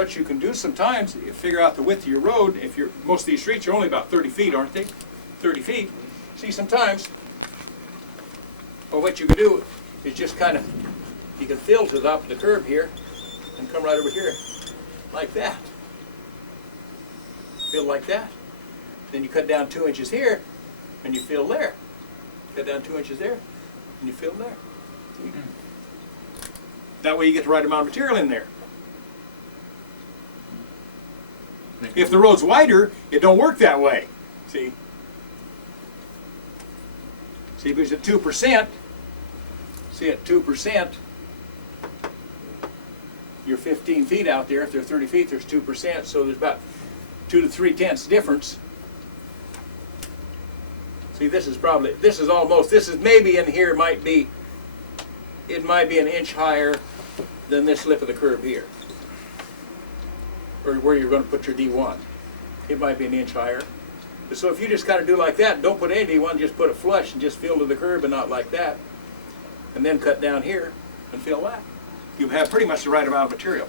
what you can do sometimes, you figure out the width of your road. If you're, most of these streets are only about 30 feet, aren't they? 30 feet. See, sometimes, well, what you can do is just kind of, you can fill to the top of the curb here and come right over here like that. Fill like that. Then you cut down 2 inches here and you fill there. Cut down 2 inches there and you fill there. See? That way you get the right amount of material in there. If the road's wider, it don't work that way. See? See, because at 2%, see at 2%, you're 15 feet out there. If they're 30 feet, there's 2%, so there's about 2 to 3/10 difference. See, this is probably, this is almost, this is maybe in here might be, it might be an inch higher than this lip of the curb here. Or where you're going to put your D1. It might be an inch higher. So if you just kind of do like that, don't put any D1, just put it flush and just fill to the curb and not like that. And then cut down here and fill that. You have pretty much the right amount of material.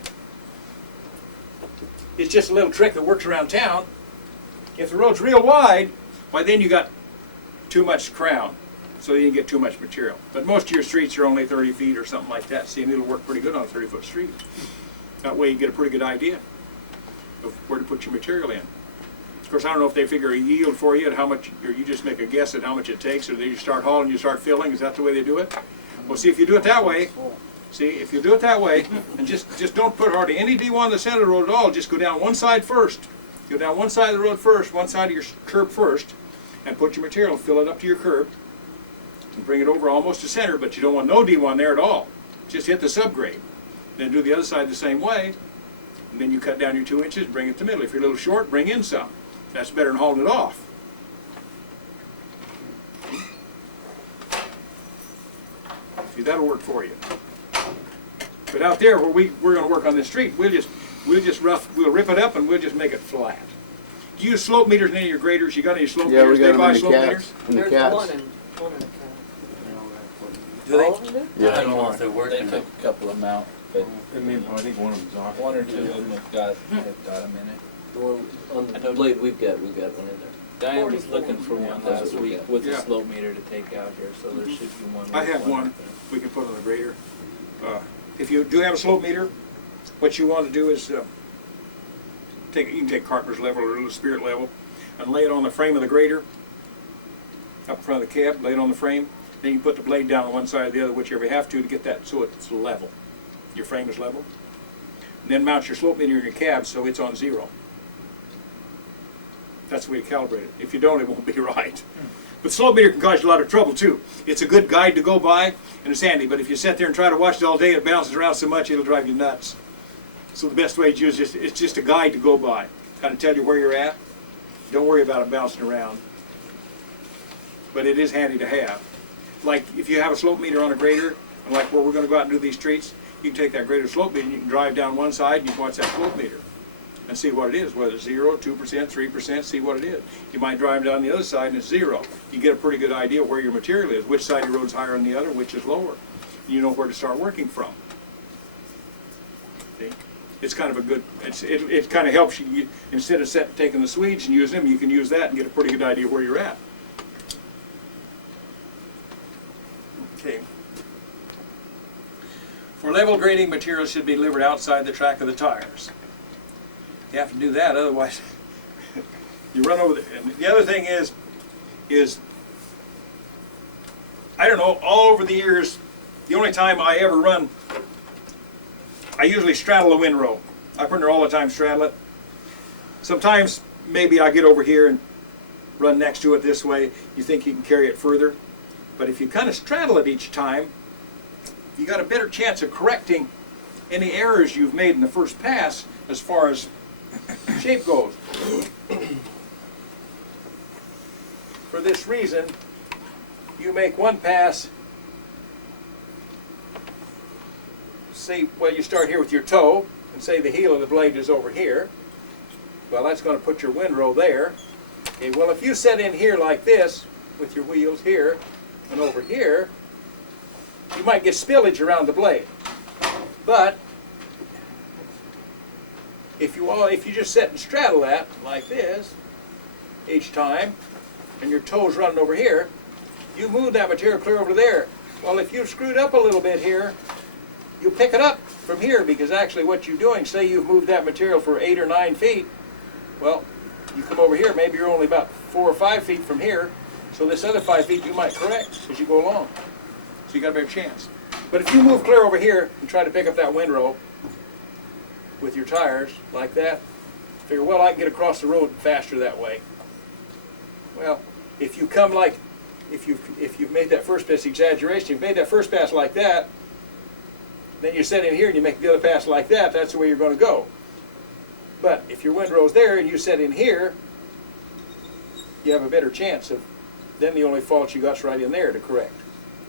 It's just a little trick that works around town. If the road's real wide, why then you got too much crown, so you can get too much material. But most of your streets are only 30 feet or something like that, see, and it'll work pretty good on a 30-foot street. That way you get a pretty good idea of where to put your material in. Of course, I don't know if they figure a yield for you and how much, or you just make a guess at how much it takes, or they start hauling, you start filling. Is that the way they do it? Well, see, if you do it that way, see, if you do it that way, and just don't put hardly any D1 in the center of the road at all, just go down one side first. Go down one side of the road first, one side of your curb first, and put your material, fill it up to your curb, and bring it over almost to center, but you don't want no D1 there at all. Just hit the subgrade. Then do the other side the same way, and then you cut down your 2 inches, bring it to the middle. If you're a little short, bring in some. That's better than hauling it off. See, that'll work for you. But out there where we're going to work on this street, we'll rip it up and we'll just make it flat. Do you use slope meters in any of your graders? You got any slope meters? Yeah, we got They buy them in slope the meters? cats. In the There's cats. one in the Do they? All of them do? Yeah. I don't know if they're They working. took a couple of them out, but I mean, I think one of them's off. one or two of them have got them in it. The one on I the know- blade we've got one in there. Diane was looking for one last week with Yeah. a slope meter to take out here, so there should be one. I have one we can put on the grader. If you do have a slope meter, what you want to do is you can take Carpenter's level or a little Spirit level and lay it on the frame of the grader up in front of the cab, lay it on the frame. Then you put the blade down on one side or the other, whichever you have to get that so it's level. Your frame is level. And then mount your slope meter in your cab so it's on 0. That's the way to calibrate it. If you don't, it won't be right. But slope meter can cause you a lot of trouble too. It's a good guide to go by and it's handy, but if you sit there and try to watch it all day, it bounces around so much it'll drive you nuts. So the best way to use it, it's just a guide to go by. Kind of tell you where you're at. Don't worry about it bouncing around. But it is handy to have. Like if you have a slope meter on a grader, and like where we're going to go out and do these streets, you can take that grader slope meter and you can drive down one side and you can watch that slope meter and see what it is, whether it's 0, 2%, 3%, see what it is. You might drive down the other side and it's 0. You get a pretty good idea where your material is, which side of the road's higher than the other, which is lower. You know where to start working from. See? It's kind of a good, it kind of helps you, instead of taking the Swedes and using them, you can use that and get a pretty good idea where you're at. Okay. For level grading, materials should be delivered outside the track of the tires. You have to do that, otherwise you run over the, and the other thing is I don't know, all over the years, the only time I ever run, I usually straddle a windrow. I put in there all the time, straddle it. Sometimes maybe I get over here and run next to it this way. You think you can carry it further. But if you kind of straddle it each time, you got a better chance of correcting any errors you've made in the first pass as far as shape goes. For this reason, you make one pass, say, well, you start here with your toe, and say the heel of the blade is over here. Well, that's going to put your windrow there. Okay, well, if you set in here like this, with your wheels here and over here, you might get spillage around the blade. But if you just sit and straddle that like this each time, and your toes running over here, you move that material clear over there. Well, if you've screwed up a little bit here, you'll pick it up from here, because actually what you're doing, say you've moved that material for 8 or 9 feet, well, you come over here, maybe you're only about 4 or 5 feet from here, so this other 5 feet you might correct as you go along. So you got a better chance. But if you move clear over here and try to pick up that windrow with your tires like that, figure, well, I can get across the road faster that way. Well, if you come like, if you've made that first pass, exaggeration, you've made that first pass like that, then you set in here and you make the other pass like that, that's the way you're going to go. But if your windrow's there and you set in here, you have a better chance of, then the only fault you got's right in there to correct.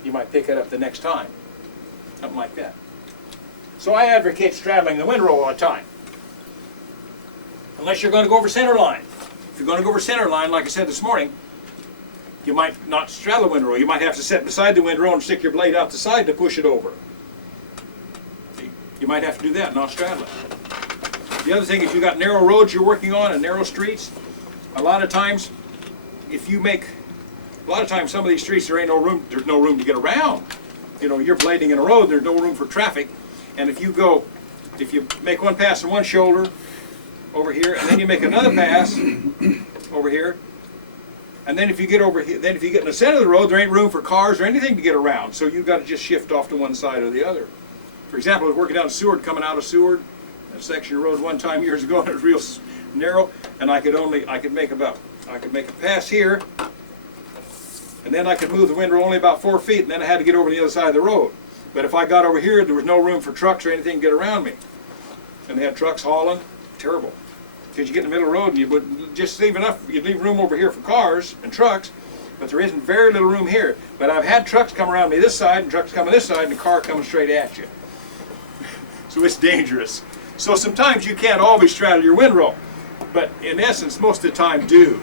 You might pick it up the next time. Something like that. So I advocate straddling the windrow all the time. Unless you're going to go over center line. If you're going to go over center line, like I said this morning, you might not straddle the windrow. You might have to sit beside the windrow and stick your blade out the side to push it over. You might have to do that, not straddle it. The other thing, if you've got narrow roads you're working on and narrow streets, a lot of times, some of these streets there's no room to get around. You know, you're blading in a road, there's no room for traffic. And if you make one pass on one shoulder over here, and then you make another pass over here, and then if you get over here, then if you get in the center of the road, there ain't room for cars or anything to get around. So you've got to just shift off to one side or the other. For example, I was working down Seward, coming out of Seward, a section of road one time years ago, and it was real narrow, and I could make a pass here, and then I could move the windrow only about 4 feet, and then I had to get over to the other side of the road. But if I got over here, there was no room for trucks or anything to get around me. And they had trucks hauling, terrible. Because you get in the middle of the road and you would just leave you'd leave room over here for cars and trucks, but there isn't very little room here. But I've had trucks come around me this side and trucks coming this side and the car coming straight at you. So it's dangerous. So sometimes you can't always straddle your windrow, but in essence, most of the time do.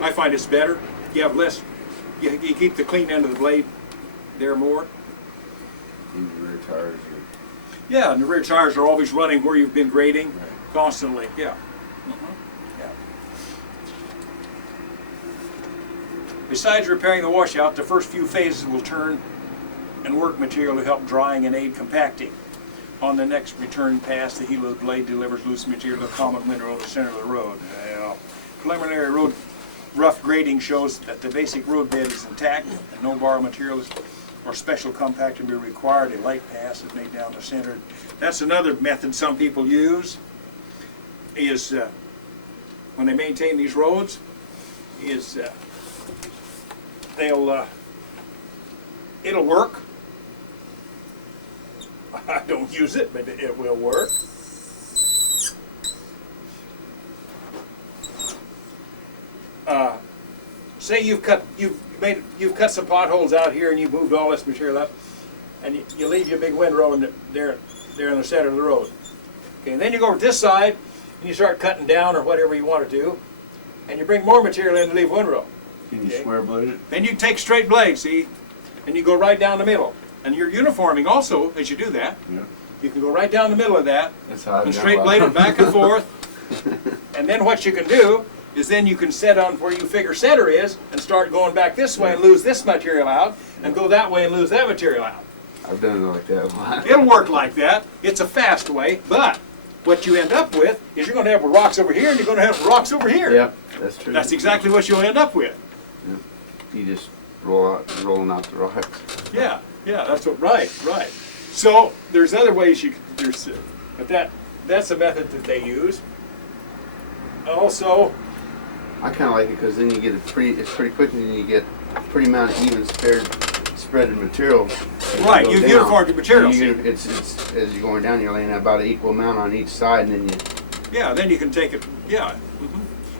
I find it's better. You have less, you keep the clean end of the blade there more. And the rear tires are. Yeah, and the rear tires are always running where you've been grading constantly. Yeah. Yeah. Besides repairing the washout, the first few phases will turn and work material to help drying and aid compacting. On the next return pass, the heel of the blade delivers loose material to a common windrow in the center of the road. Preliminary road rough grading shows that the basic road bed is intact and no borrowed materials or special compacting will be required. A light pass is made down the center. That's another method some people use, is when they maintain these roads, is it'll work. I don't use it, but it will work. Say you've cut some potholes out here and you've moved all this material up, and you leave your big windrow there in the center of the road. Okay, and then you go over this side and you start cutting down or whatever you want to do, and you bring more material in to leave windrow. Can you Okay. square blade it? Then you take straight blade, see, and you go right down the middle. And you're uniforming also as you do that. Yeah. You can go right down the middle of that That's how I've and done straight a lot. blade it back and forth. And then what you can do is then you can set on where you figure center is and start going back this way and lose this material out, and go that way and lose that material out. I've done it like that a lot. It'll work like that. It's a fast way, but what you end up with is you're going to have rocks over here and you're going to have rocks over here. Yep, that's true. That's exactly what you'll end up with. You just rolling out the rocks. Yeah, that's what, right. So there's other ways but that's a method that they use. Also, I kind of like it because then you get it's pretty quick, and then you get a pretty amount of even spreaded material. as right, go you've down. uniformed your material. It's as you're going down, you're laying about an equal amount on each side, and then Yeah, then you can take it. Yeah,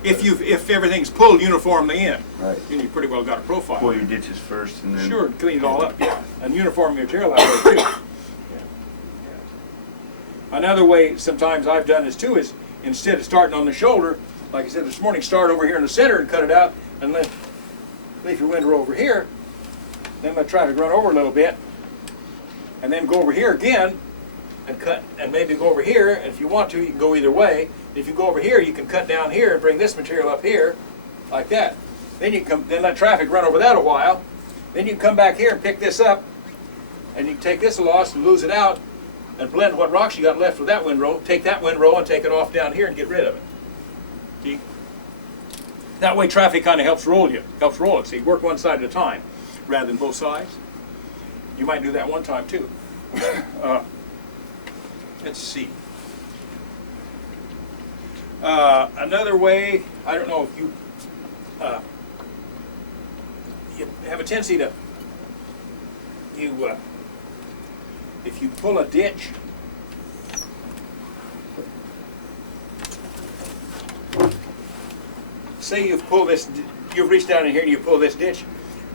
if everything's pulled uniformly in, right. then you pretty well got a profile. Pull your ditches first, and then Sure, clean it all up. Yeah, and uniform your material that way too. Yeah. Another way sometimes I've done this too is instead of starting on the shoulder, like I said this morning, start over here in the center and cut it out, and then leave your windrow over here. Then I try to run over a little bit, and then go over here again, and cut, and maybe go over here, and if you want to, you can go either way. If you go over here, you can cut down here and bring this material up here, like that. Then you can then let traffic run over that a while. Then you can come back here and pick this up, and you can take this loss and lose it out, and blend what rocks you got left with that windrow, take that windrow and take it off down here and get rid of it. See? That way traffic kind of helps roll it. So you work one side at a time, rather than both sides. You might do that one time too. Let's see. Another way, I don't know if you have a tendency to, if you pull a ditch, say you've reached down in here and you pull this ditch,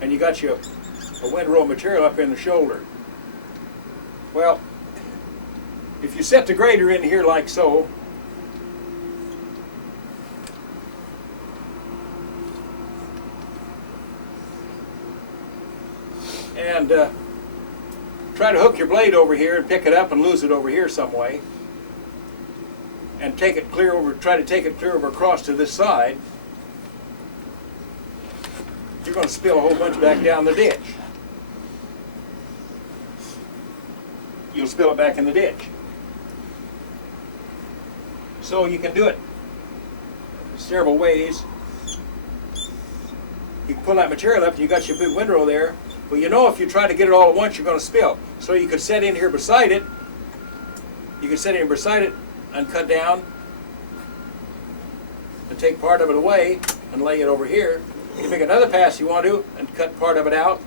and you got you a windrow material up in the shoulder. Well, if you set the grader in here like so, and try to hook your blade over here and pick it up and lose it over here some way, and take it clear over, try to take it clear over across to this side, you're going to spill a whole bunch back down the ditch. You'll spill it back in the ditch. So you can do it several ways. You can pull that material up and you got your big windrow there. Well, you know if you try to get it all at once, you're going to spill. So you could set in here beside it. You can set in beside it and cut down and take part of it away and lay it over here. You make another pass you want to and cut part of it out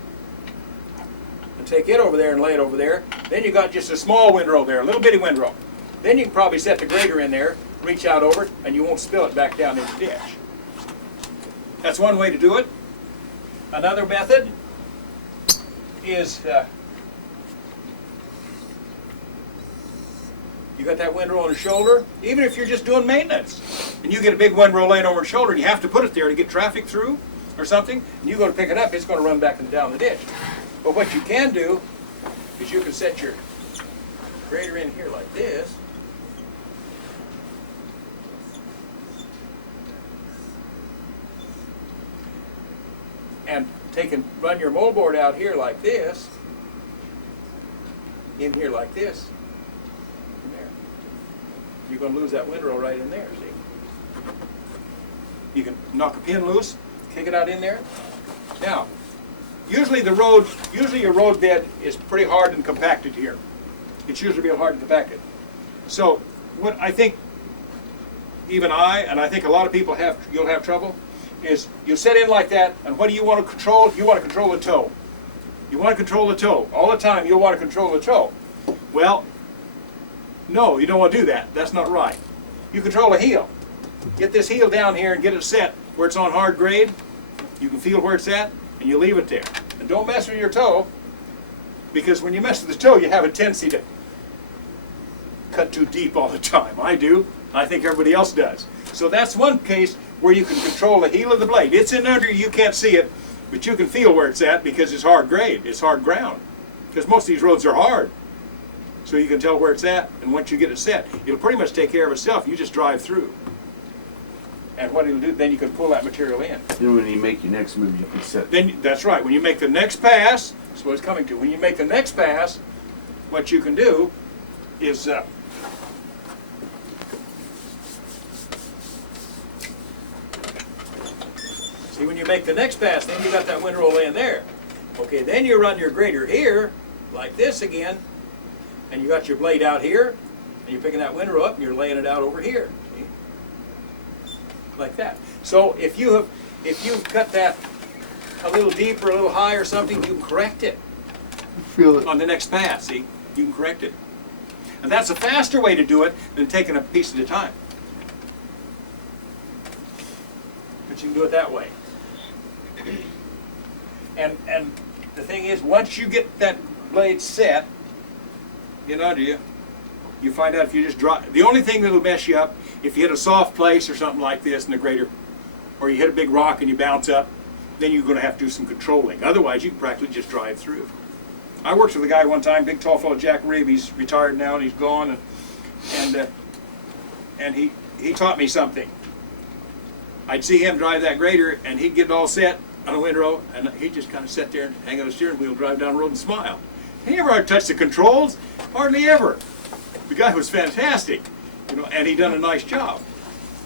and take it over there and lay it over there. Then you got just a small windrow there, a little bitty windrow. Then you can probably set the grader in there, reach out over it, and you won't spill it back down in the ditch. That's one way to do it. Another method is you got that windrow on the shoulder, even if you're just doing maintenance, and you get a big windrow laying over the shoulder, and you have to put it there to get traffic through or something, and you go to pick it up, it's going to run back and down the ditch. But what you can do is you can set your grader in here like this. And take and run your moldboard out here like this, in here like this, in there. You're going to lose that windrow right in there, see? You can knock a pin loose, kick it out in there. Now, usually your road bed is pretty hard and compacted here. It's usually real hard and compacted. So what I think, even and I think a lot of people you'll have trouble, is you set in like that, and what do you want to control? You want to control the toe. You want to control the toe. All the time you'll want to control the toe. Well, no, you don't want to do that. That's not right. You control the heel. Get this heel down here and get it set where it's on hard grade. You can feel where it's at, and you leave it there. And don't mess with your toe, because when you mess with the toe, you have a tendency to cut too deep all the time. I do. I think everybody else does. So that's one case where you can control the heel of the blade. It's in under you, can't see it, but you can feel where it's at because it's hard grade, it's hard ground. Because most of these roads are hard. So you can tell where it's at, and once you get it set, it'll pretty much take care of itself. You just drive through. And what it'll do, then you can pull that material in. Then when you make your next move, you can set. Then, that's right, when you make the next pass, that's what it's coming to. When you make the next pass, what you can do is see, when you make the next pass, then you got that windrow laying there. Okay, then you run your grader here, like this again, and you got your blade out here, and you're picking that windrow up and you're laying it out over here. See? Like that. So if you've cut that a little deeper, a little higher or something, you can correct it. Feel it. On the next pass, see? You can correct it. And that's a faster way to do it than taking a piece at a time. But you can do it that way. And the thing is, once you get that blade set, you find out if you just drop. The only thing that'll mess you up, if you hit a soft place or something like this in the grader, or you hit a big rock and you bounce up, then you're going to have to do some controlling. Otherwise, you can practically just drive through. I worked with a guy one time, big tall fellow, Jack Reeve. He's retired now and he's gone, and he taught me something. I'd see him drive that grader, and he'd get it all set on a windrow, and he'd just kind of sit there and hang on the steering wheel, drive down the road and smile. He never touched the controls, hardly ever. The guy was fantastic, you know, and he done a nice job.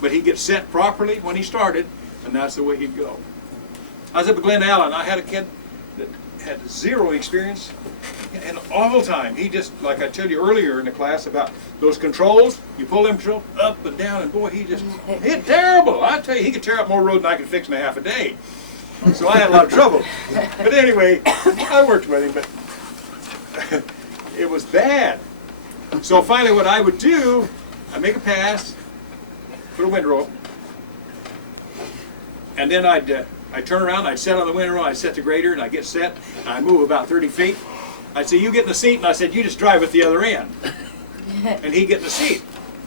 But he'd get set properly when he started, and that's the way he'd go. I was up at Glen Allen. I had a kid that had zero experience, and all the time, he just, like I told you earlier in the class about those controls, you pull them controls up and down, and boy, he just hit terrible. I tell you, he could tear up more road than I could fix in a half a day. So I had a lot of trouble. But anyway, I worked with him, but it was bad. So finally what I would do, I'd make a pass, put a windrow, and then I'd turn around, I'd set on the windrow, I'd set the grader, and I'd get set, and I'd move about 30 feet. I'd say, you get in the seat, and I said, you just drive at the other end. And he'd get in the seat,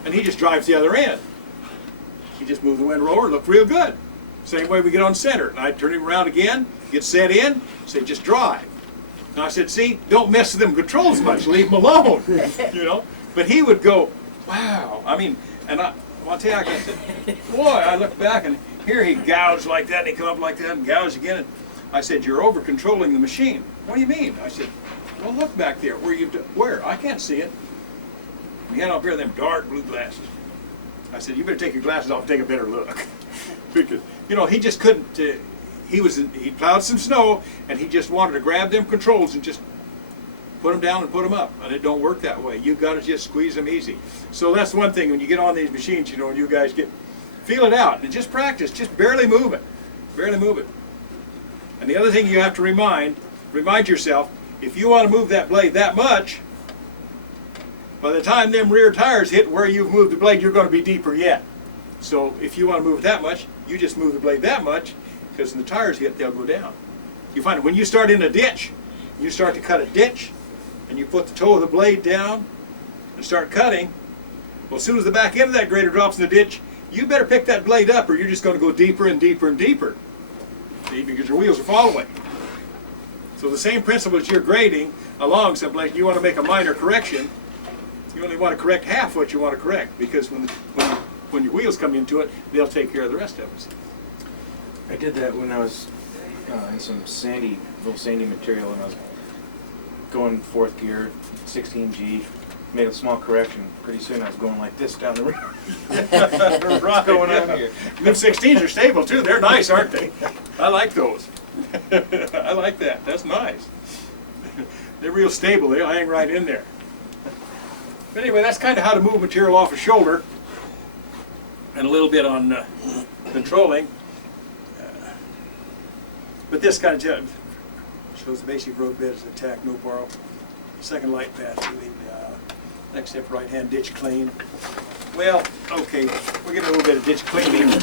and he just drives the other end. He just moved the windrow over, looked real good. Same way we get on center. And I'd turn him around again, get set in, say, just drive. And I said, see, don't mess with them controls much, leave them alone, you know. But he would go, wow. I mean, and I'll tell you, I said, boy, I look back, and here he gouged like that, and he come up like that, and gouged again. And I said, you're over-controlling the machine. What do you mean? I said, well, look back there. Where? I can't see it. And he had on a pair of them dark blue glasses. I said, you better take your glasses off and take a better look. Because, you know, he just couldn't, he plowed some snow, and he just wanted to grab them controls and just put them down and put them up. And it don't work that way. You've got to just squeeze them easy. So that's one thing when you get on these machines, you know, and you guys feel it out and just practice, just barely move it. Barely move it. And the other thing you have to remind yourself, if you want to move that blade that much, by the time them rear tires hit where you've moved the blade, you're going to be deeper yet. So if you want to move it that much, you just move the blade that much, because when the tires hit, they'll go down. You find it when you start in a ditch, you start to cut a ditch, and you put the toe of the blade down and start cutting, well, as soon as the back end of that grader drops in the ditch, you better pick that blade up, or you're just going to go deeper and deeper and deeper. See, because your wheels are following. So the same principle as you're grading along someplace, you want to make a minor correction, you only want to correct half what you want to correct, because when your wheels come into it, they'll take care of the rest of it. I did that when I was in some real sandy material, and I was going fourth gear, 16G, made a small correction. Pretty soon I was going like this down the road. What's going on here? Them 16s are stable too. They're nice, aren't they? I like those. I like that. That's nice. They're real stable. They'll hang right in there. But anyway, that's kind of how to move material off a shoulder, and a little bit on controlling. But this kind of shows the basic road bed as attack, no borrow. Second light path, next step, right hand ditch clean. Well, okay, we're getting a little bit of ditch cleaning.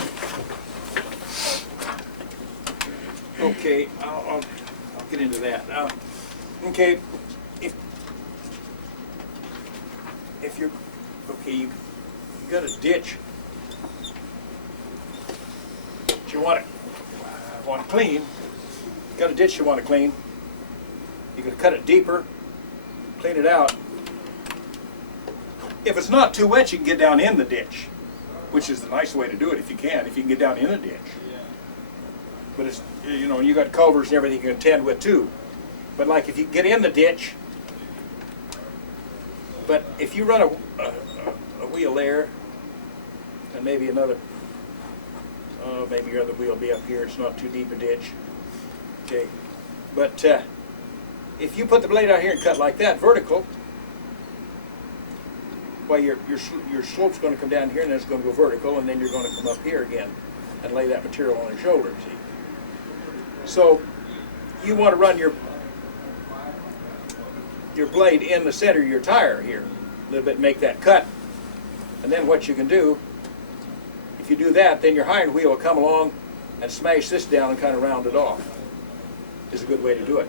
Okay, I'll get into that. Okay, if you're, okay, you got a ditch that you want to clean. Got a ditch you want to clean. You can cut it deeper, clean it out. If it's not too wet, you can get down in the ditch, which is the nice way to do it if you can get down in a ditch. But it's, you know, you got culverts and everything you can contend with too. But like if you get in the ditch, but if you run a wheel there, and maybe another, maybe your other wheel will be up here, it's not too deep a ditch. Okay, but if you put the blade out here and cut like that, vertical, well, your slope's going to come down here, and then it's going to go vertical, and then you're going to come up here again and lay that material on your shoulder, see? So you want to run your blade in the center of your tire here, a little bit, make that cut. And then what you can do, if you do that, then your hind wheel will come along and smash this down and kind of round it off. Is a good way to do it.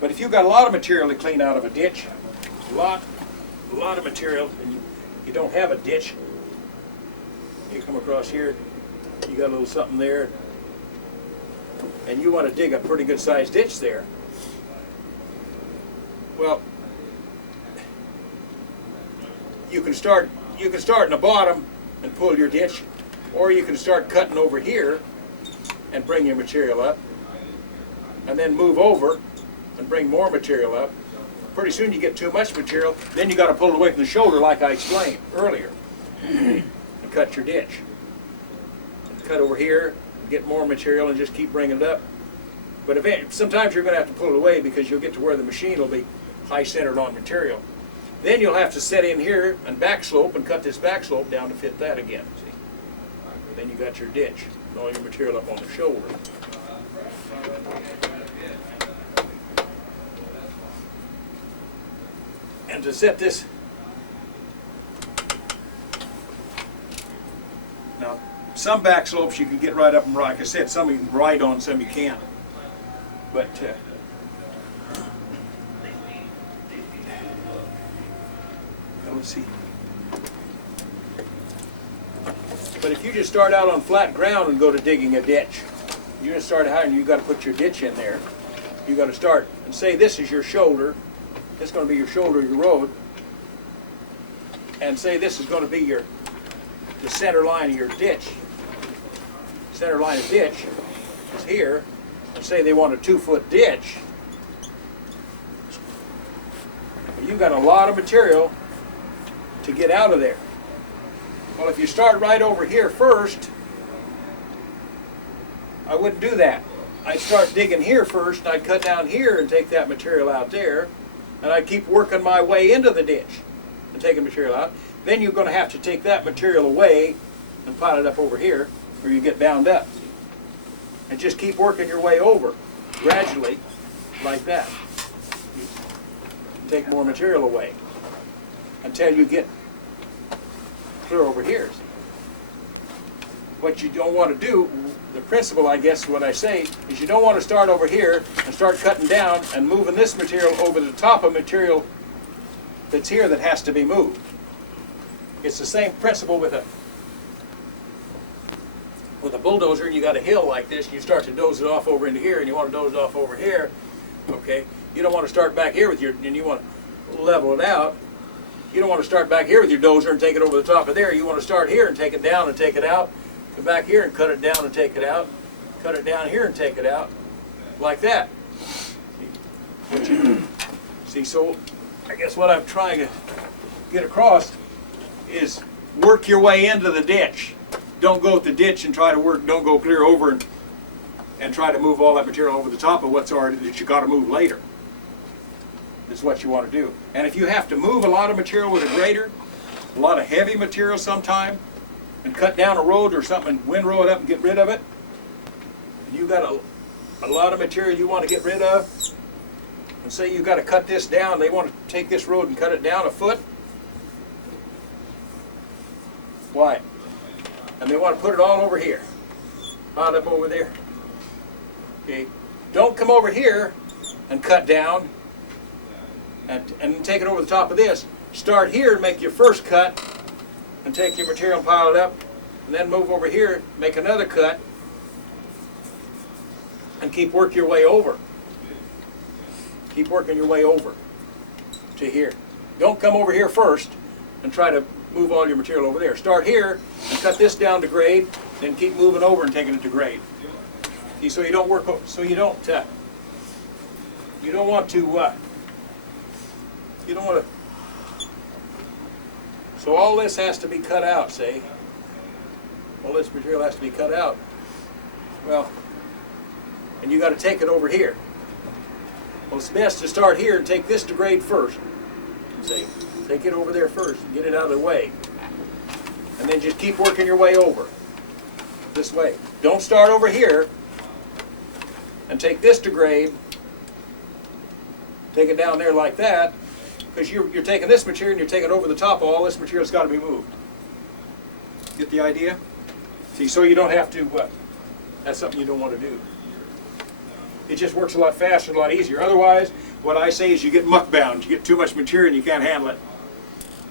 But if you've got a lot of material to clean out of a ditch, a lot of material, and you don't have a ditch, you come across here, you got a little something there, and you want to dig a pretty good sized ditch there. Well, you can start in the bottom and pull your ditch, or you can start cutting over here and bring your material up, and then move over and bring more material up. Pretty soon you get too much material, then you got to pull it away from the shoulder like I explained earlier, and cut your ditch. And cut over here, get more material, and just keep bringing it up. But sometimes you're going to have to pull it away because you'll get to where the machine will be high centered on material. Then you'll have to set in here and back slope and cut this back slope down to fit that again. See? Then you got your ditch and all your material up on the shoulder. And to set this, now some back slopes you can get right up and right. Like I said, some you can ride on, some you can't. But let's see. But if you just start out on flat ground and go to digging a ditch, you just start high and you got to put your ditch in there. You got to start and say this is your shoulder. This is going to be your shoulder of your road. And say this is going to be the center line of your ditch. Center line of ditch is here. And say they want a 2-foot ditch. You've got a lot of material to get out of there. Well, if you start right over here first, I wouldn't do that. I'd start digging here first, and I'd cut down here and take that material out there, and I'd keep working my way into the ditch and taking material out. Then you're going to have to take that material away and pile it up over here, or you get bound up. And just keep working your way over, gradually, like that. Take more material away until you get clear over here. What you don't want to do, the principle, I guess, what I say, is you don't want to start over here and start cutting down and moving this material over the top of material that's here that has to be moved. It's the same principle with a bulldozer, and you got a hill like this, and you start to doze it off over into here, and you want to doze it off over here, okay? You don't want to start back here with your, and you want to level it out. You don't want to start back here with your dozer and take it over the top of there. You want to start here and take it down and take it out. Come back here and cut it down and take it out. Cut it down here and take it out. Like that. See, so I guess what I'm trying to get across is work your way into the ditch. Don't go at the ditch and try to work, don't go clear over and try to move all that material over the top of what's already that you got to move later. Is what you want to do. And if you have to move a lot of material with a grader, a lot of heavy material sometime, and cut down a road or something, windrow it up and get rid of it, and you got a lot of material you want to get rid of, and say you got to cut this down, they want to take this road and cut it down a foot. Why? And they want to put it all over here, piled up over there. Okay, don't come over here and cut down and take it over the top of this. Start here and make your first cut and take your material and pile it up, and then move over here, make another cut, and keep working your way over. Keep working your way over to here. Don't come over here first and try to move all your material over there. Start here and cut this down to grade, then keep moving over and taking it to grade. See, so you don't work, so you don't want to, you don't want to, so all this has to be cut out, say. All this material has to be cut out. Well, and you got to take it over here. Well, it's best to start here and take this to grade first. And say, take it over there first and get it out of the way. And then just keep working your way over. This way. Don't start over here and take this to grade. Take it down there like that. Because you're taking this material and you're taking it over the top of all this material's got to be moved. Get the idea? See, so you don't have to, that's something you don't want to do. It just works a lot faster and a lot easier. Otherwise, what I say is you get muck bound. You get too much material and you can't handle it.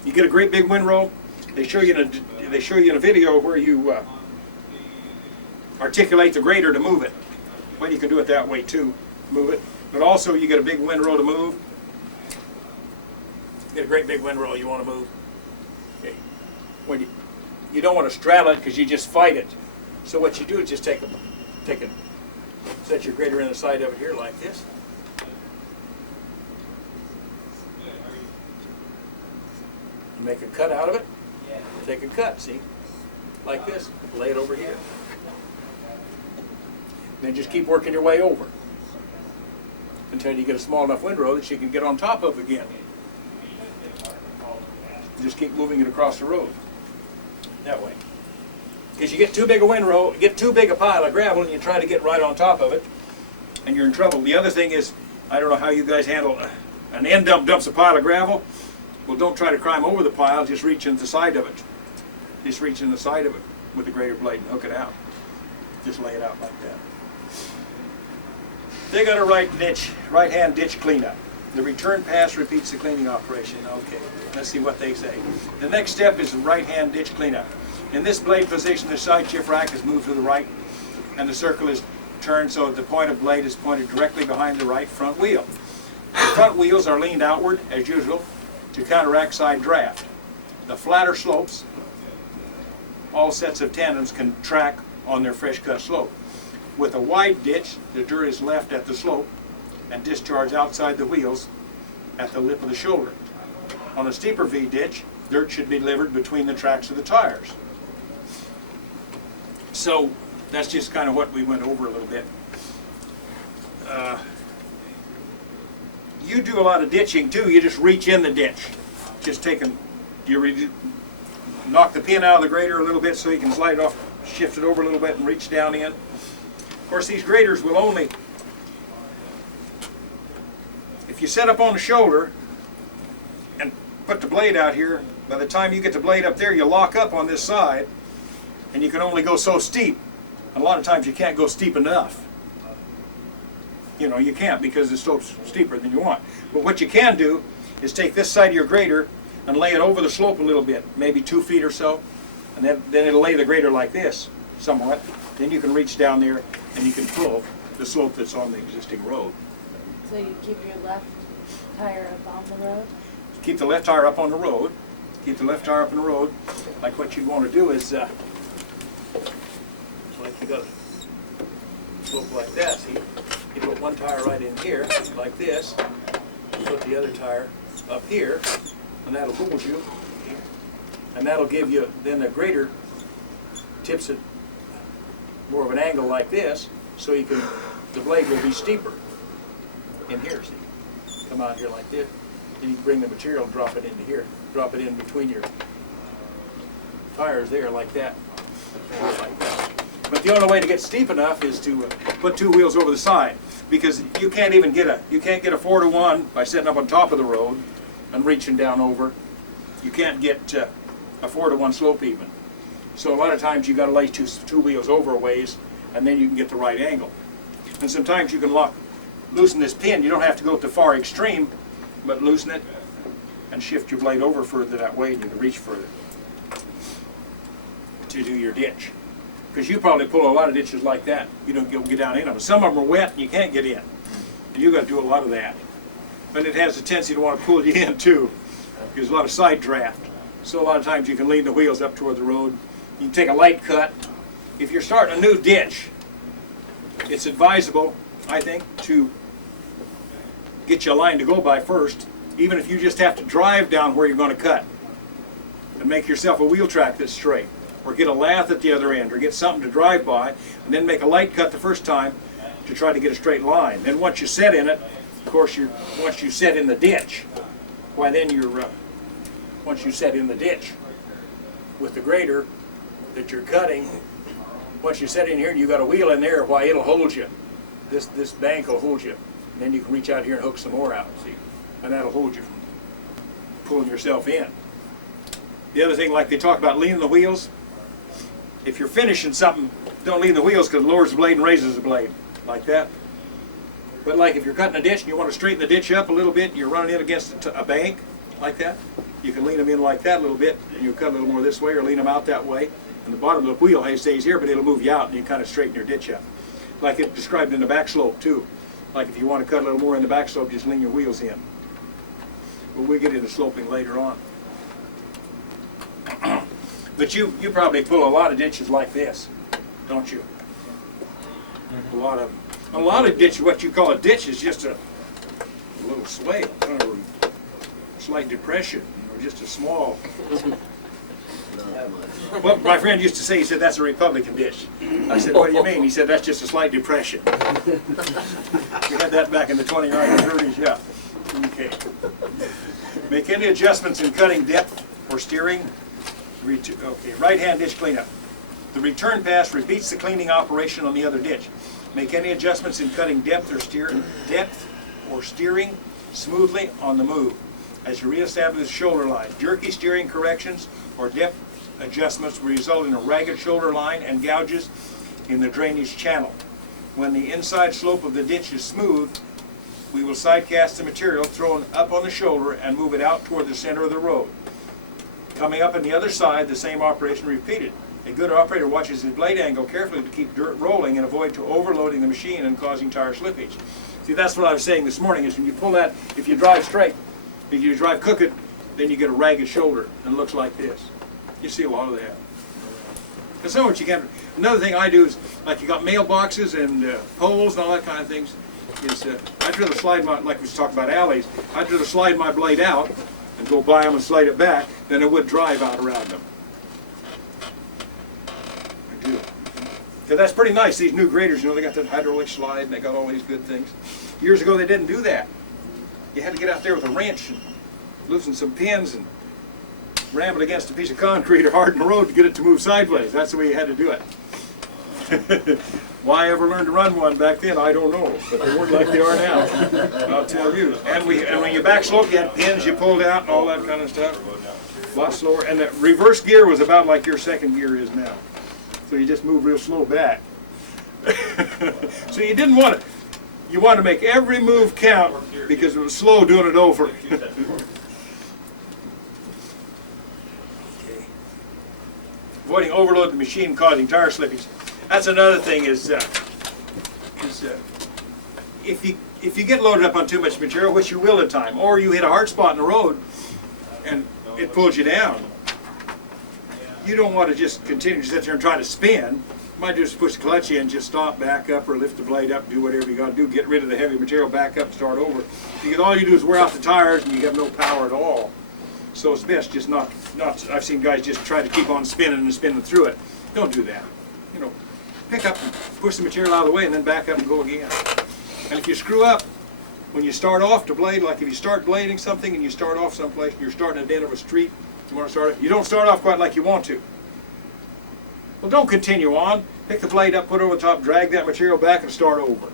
You get a great big windrow. They show you in a video where you articulate the grader to move it. Well, you can do it that way too, move it. But also you get a big windrow to move. Get a great big windrow you want to move. Okay. When you don't want to straddle it because you just fight it. So what you do is just set your grater in the side of it here like this. You make a cut out of it. Take a cut, see? Like this. Lay it over here. Then just keep working your way over until you get a small enough windrow that you can get on top of again. Just keep moving it across the road that way. Because you get too big a windrow, get too big a pile of gravel, and you try to get right on top of it, and you're in trouble. The other thing is, I don't know how you guys handle an end dump dumps a pile of gravel. Well, don't try to climb over the pile. Just reach in the side of it. Just reach in the side of it with the grater blade and hook it out. Just lay it out like that. They got a right-hand ditch cleanup. The return pass repeats the cleaning operation. Okay, let's see what they say. The next step is the right-hand ditch cleanup. In this blade position, the side shift rack is moved to the right, and the circle is turned so that the point of blade is pointed directly behind the right front wheel. The front wheels are leaned outward, as usual, to counteract side draft. The flatter slopes, all sets of tandems can track on their fresh cut slope. With a wide ditch, the dirt is left at the slope and discharged outside the wheels at the lip of the shoulder. On a steeper V ditch, dirt should be delivered between the tracks of the tires. So that's just kind of what we went over a little bit. You do a lot of ditching too. You just reach in the ditch. Just knock the pin out of the grater a little bit so you can slide it off, shift it over a little bit and reach down in. Of course, these graters will only, if you set up on the shoulder and put the blade out here, by the time you get the blade up there, you lock up on this side, and you can only go so steep. And a lot of times you can't go steep enough. You know, you can't because the slope's steeper than you want. But what you can do is take this side of your grater and lay it over the slope a little bit, maybe 2 feet or so, and then it'll lay the grater like this somewhat. Then you can reach down there and you can pull the slope that's on the existing road. So you keep your left tire up on the road? Keep the left tire up on the road. Keep the left tire up on the road. Like what you want to do is, like you got a slope like that. See, you put one tire right in here, like this. You put the other tire up here, and that'll hold you. And that'll give you, then the grater tips it more of an angle like this, so you can, the blade will be steeper in here, see? Come out here like this. Then you bring the material and drop it into here. Drop it in between your tires there like that. Like that. But the only way to get steep enough is to put 2 wheels over the side, because you can't even get a 4-to-1 by sitting up on top of the road and reaching down over. You can't get a 4-to-1 slope even. So a lot of times you got to lay two wheels over a ways, and then you can get the right angle. And sometimes you can loosen this pin. You don't have to go to the far extreme, but loosen it and shift your blade over further that way, and you can reach further to do your ditch. Because you probably pull a lot of ditches like that. You don't get down in them. Some of them are wet and you can't get in. And you got to do a lot of that. But it has a tendency to want to pull you in too. There's a lot of side draft. So a lot of times you can lean the wheels up toward the road. You can take a light cut. If you're starting a new ditch, it's advisable, I think, to get you a line to go by first, even if you just have to drive down where you're going to cut and make yourself a wheel track that's straight, or get a lath at the other end, or get something to drive by, and then make a light cut the first time to try to get a straight line. Then once you set in it, of course, once you set in the ditch, why then once you set in the ditch with the grater that you're cutting, once you set in here and you got a wheel in there, why it'll hold you. This bank will hold you. And then you can reach out here and hook some more out, see? And that'll hold you from pulling yourself in. The other thing, like they talk about leaning the wheels, if you're finishing something, don't lean the wheels because it lowers the blade and raises the blade, like that. But like if you're cutting a ditch and you want to straighten the ditch up a little bit and you're running in against a bank, like that, you can lean them in like that a little bit, and you cut a little more this way or lean them out that way. And the bottom of the wheel stays here, but it'll move you out and you kind of straighten your ditch up. Like it described in the back slope too. Like if you want to cut a little more in the back slope, just lean your wheels in. but we'll get into sloping later on. But you probably pull a lot of ditches like this, don't you? A lot of ditch, what you call a ditch is just a little swale, or a slight depression, or just a small. Well, my friend used to say, he said, that's a Republican ditch. I said, what do you mean? He said, that's just a slight depression. We had that back in the 20s or 30s, yeah. Okay. Make any adjustments in cutting depth or steering. Okay, right-hand ditch cleanup. The return pass repeats the cleaning operation on the other ditch. Make any adjustments in cutting depth or steering smoothly on the move. As you reestablish the shoulder line, jerky steering corrections or depth adjustments will result in a ragged shoulder line and gouges in the drainage channel. When the inside slope of the ditch is smooth, we will side cast the material thrown up on the shoulder and move it out toward the center of the road. Coming up on the other side, the same operation repeated. A good operator watches his blade angle carefully to keep dirt rolling and avoid to overloading the machine and causing tire slippage. See, that's what I was saying this morning, is when you pull that, if you drive straight, if you drive crooked, then you get a ragged shoulder and it looks like this. You see a lot of that. Because some of what you can. Another thing I do is, like you got mailboxes and poles and all that kind of things, is I'd rather slide my, like we was talking about alleys, I'd rather slide my blade out and go by them and slide it back than I would drive out around them. I do. Because that's pretty nice, these new graders, you know, they got that hydraulic slide and they got all these good things. Years ago they didn't do that. You had to get out there with a wrench and loosen some pins and ram it against a piece of concrete or harden the road to get it to move sideways. That's the way you had to do it. Why I ever learned to run one back then, I don't know, but they weren't like they are now. I'll tell you. And when you back slope, you had pins you pulled out and all that kind of stuff. A lot slower. And the reverse gear was about like your second gear is now. So you just move real slow back. So you didn't want it. You wanted to make every move count because it was slow doing it over. Okay. Avoiding overload of the machine causing tire slippage. That's another thing is if you get loaded up on too much material, which you will at time, or you hit a hard spot in the road and it pulls you down, you don't want to just continue to sit there and try to spin. You might just push the clutch in, just stop, back up, or lift the blade up, do whatever you got to do, get rid of the heavy material, back up, start over. Because all you do is wear out the tires and you have no power at all. So it's best just not. I've seen guys just try to keep on spinning and spinning through it. Don't do that. You know, pick up and push the material out of the way and then back up and go again. And if you screw up, when you start off to blade, like if you start blading something and you start off someplace and you're starting at the end of a street, you want to start it, you don't start off quite like you want to. Well, don't continue on. Pick the blade up, put it over the top, drag that material back and start over.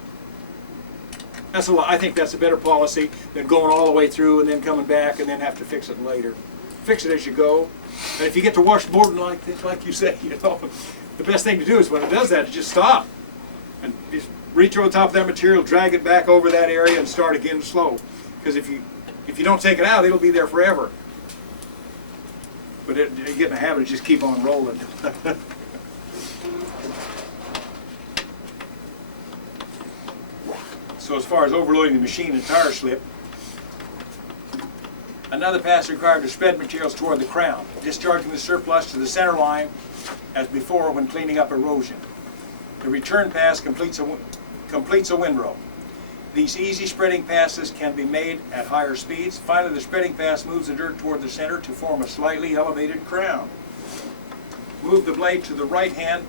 That's a lot. I think that's a better policy than going all the way through and then coming back and then have to fix it later. Fix it as you go. And if you get to washboarding like this, like you say, you know, the best thing to do is when it does that, is just stop and just reach over the top of that material, drag it back over that area, and start again slow. Because if you don't take it out, it'll be there forever. But you get in a habit of just keep on rolling. So as far as overloading the machine and tire slip, another pass required to spread materials toward the crown, discharging the surplus to the center line as before when cleaning up erosion. The return pass completes a windrow. These easy spreading passes can be made at higher speeds. Finally, the spreading pass moves the dirt toward the center to form a slightly elevated crown. Move the blade to the right hand.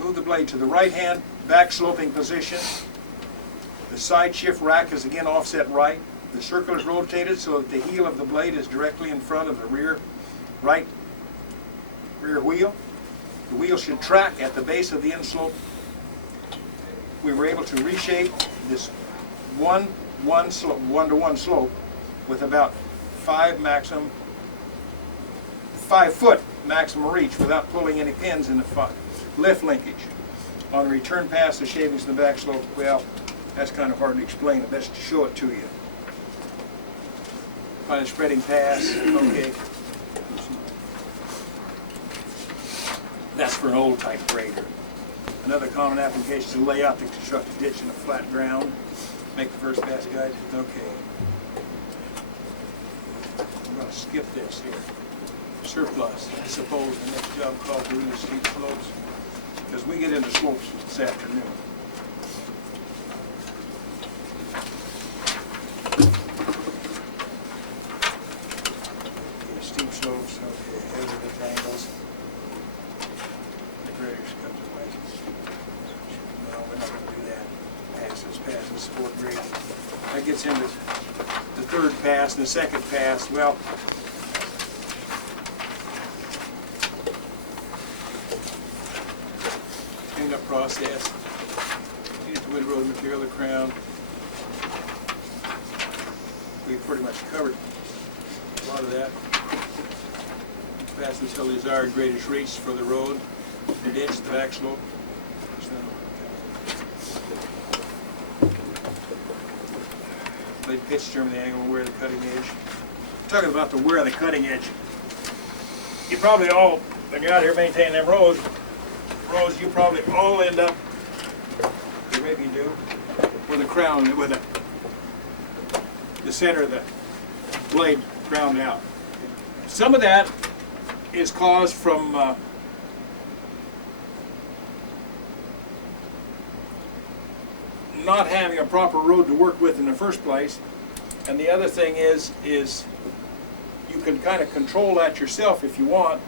Move the blade to the right hand, back sloping position. The side shift rack is again offset right. The circle is rotated so that the heel of the blade is directly in front of the rear wheel. The wheel should track at the base of the inslope. We were able to reshape this one-to-one slope with about 5 foot maximum reach without pulling any pins in the lift linkage. On the return pass, the shavings in the back slope, well, that's kind of hard to explain. It's best to show it to you. By the spreading pass, okay. That's for an old type grader. Another common application is to lay out to construct a ditch in a flat ground. Make the first pass, guys. Okay. I'm gonna skip this here. Surplus, I suppose the next job called doing the steep slopes, because we get into slopes this afternoon. Okay, steep slopes, okay, azimuth angles. The graders comes away. No, we're not gonna do that. Passes, sport grading. That gets into the third pass and the second pass. Well, cleanup process. You get the windroad material, the crown. We pretty much covered a lot of that. Pass until desired grade is reached for the road, the ditch, the back slope. Blade pitch determine the angle and wear the cutting edge. Talking about the wear of the cutting edge. You probably all, when you're out here maintaining them roads, you probably all end up, or maybe you do, with a crown, with the center of the blade ground out. Some of that is caused from not having a proper road to work with in the first place, and the other thing is you can kind of control that yourself if you want,